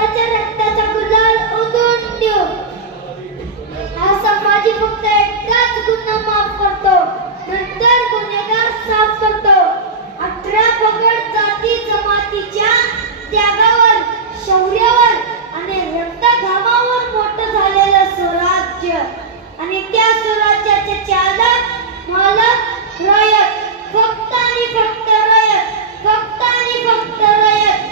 स्वतःच्या रक्ताचा गुलाल उधळून देऊ. हा समाज फक्त एकदाच गुन्हा माफ करतो, नंतर गुन्हेगार साफ करतो. 18 पगड जाती जमातीच्या त्यागावर, शौर्यावर आणि रक्तघामावर मोठं झालेलं स्वराज्य आणि त्या स्वराज्याचे चालक, मालक, रयत, फक्त आणि फक्त रयत, फक्त आणि फक्त रयत.